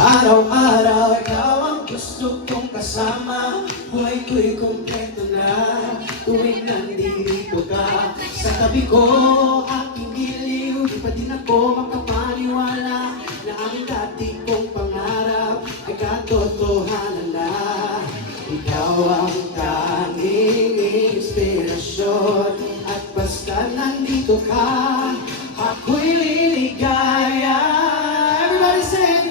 Araw-araw ikaw ang gusto kong kasama. Buhay ko'y kompleto na tuwing nandito ka. Sa tabi ko, aking giliw, di pa din ako makapaniwala na ang dati kong pangarap ay katotohanan na. Ikaw ang tanging inspirasyon, at basta nandito ka, ako'y liligaya. Everybody sing!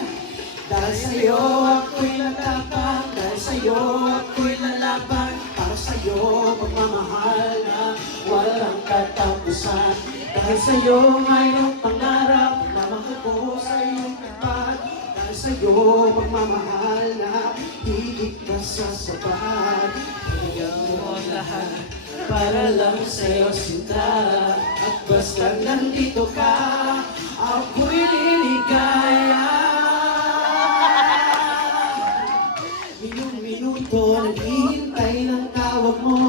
Dahil sa'yo ako'y nagtapang, dahil sa'yo ako'y lalaban, para sa'yo pagmamahal na walang katapusan. Dahil sa'yo mayroong pangarap, pagmamahal ko sa'yo tapat. Dahil sa'yo pagmamahal na higit pa sa sapat. Bigyan mo ang lahat para lang sa'yo sinta, at basta nandito ka, ako'y liligaya. Minuto naghihintay ng tawag mo,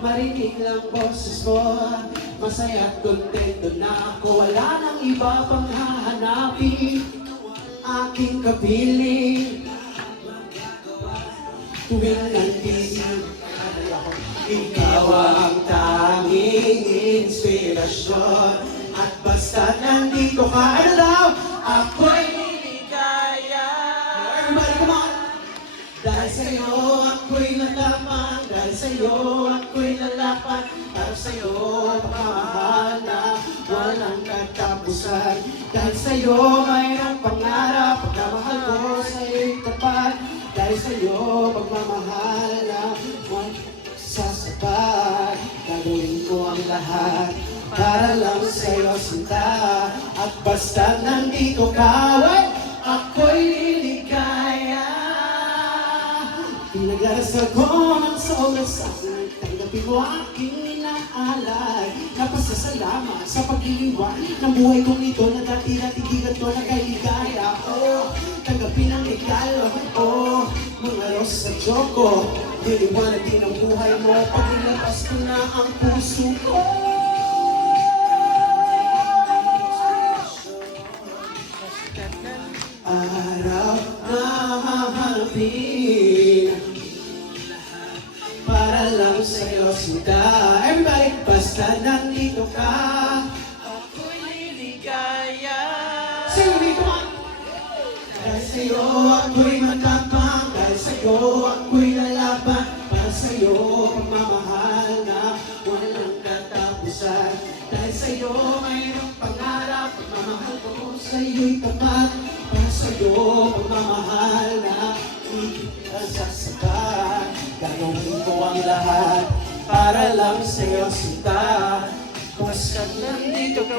marinig lang boses mo, masaya at kontento na ako. Wala nang iba pang hahanapin, aking kapiling. Tuwing nandito, ikaw ang tanging inspirasyon, at basta nandito ka, ano daw? Ako'y liligaya. Everybody, come on! Dahil sa'yo ako'y nalaman, dahil sa'yo ako'y lalapan, para sa'yo pagmamahal na walang katapusan. Dahil sa'yo mayroong pangarap, pagmamahal ko sa'yo'y tapat. Dahil sa'yo pagmamahal na walang sasapat. Gagawin ko ang lahat para lang sa'yo sinta, at basta nandito ka, ako'y liligaya. Pinag-arasal ko ng sobra sa'kin, tanggapin mo aking inaalay. Napasasalamat sa pagliliwan ng buhay kong ito, na dati-dati gigat ko na kay ligaya. Oh, tanggapin ang regalo, oh, mga rose sa choco. Diliwanag din ang buhay mo pag nilabas ko na ang puso ko. Araw na hahanapin para lang sa'yo sinta. Everybody, basta nandito ka, ako'y liligaya. Sing with me, come on! Dahil sa'yo ako'y matapang, dahil sa'yo ako'y lalaban, para sa'yo pagmamahal na walang katapusan. Dahil sa'yo mayroong pangarap, pagmamahal ko sa'yo'y tapat. Para sa'yo pagmamahal na higit pa sa sapat. Gagawin ko ang lahat para lang sa'yo sinta, basta nandito ka.